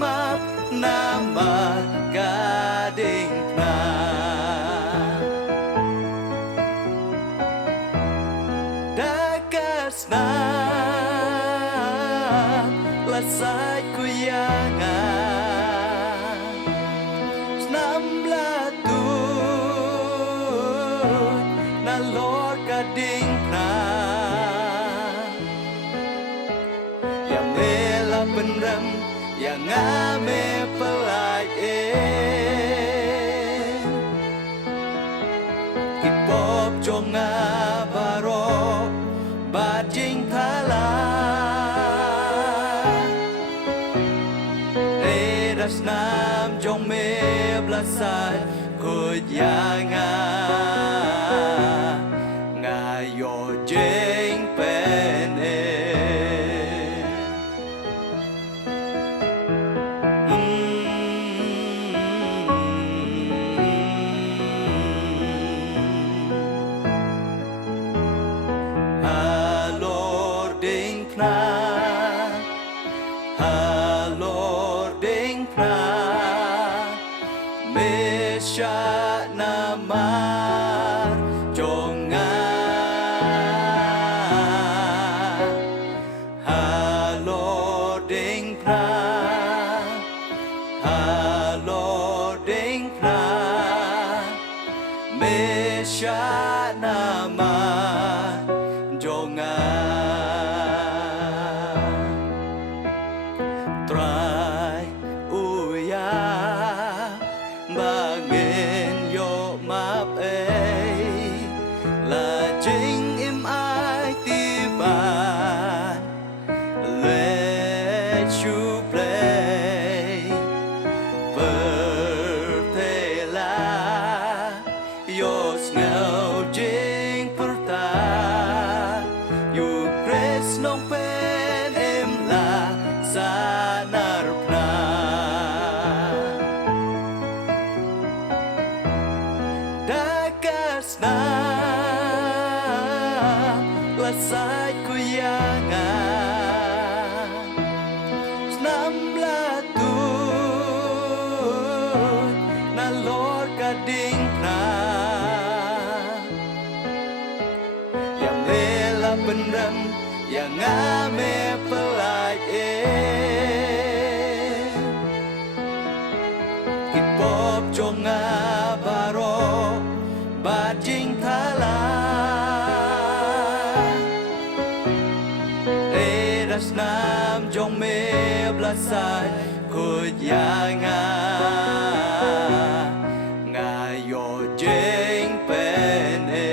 map nama gading na dakas na lasay kuyangan senam latut na lor gading na yang mela penram yang ame pelai hip-hop jonga baro bajing thala eras nam jong me blasai kujanga ngayo jing pene Mesya namar jonga halo ding pra Mesya namar jonga try uya bangin yo map la jing im ai tiban let you play pertela yo ngau jing perta you grace nong pen em la sanar pna na lasay kuyangan senam latut na lor gading na yang mela penram yang ame pelai hip-hop jonga baro bajing thala eras nam jong me blasai kujanga ngayo jing pene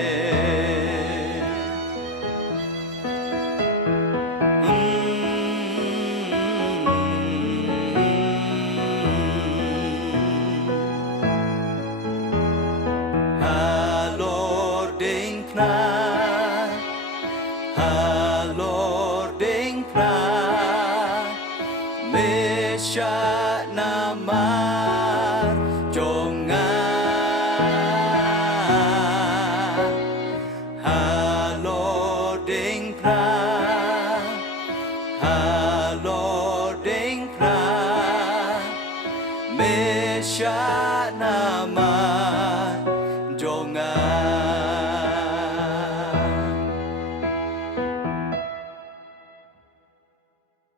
halor ding pra mesya namar jonga halor ding pra mesya namar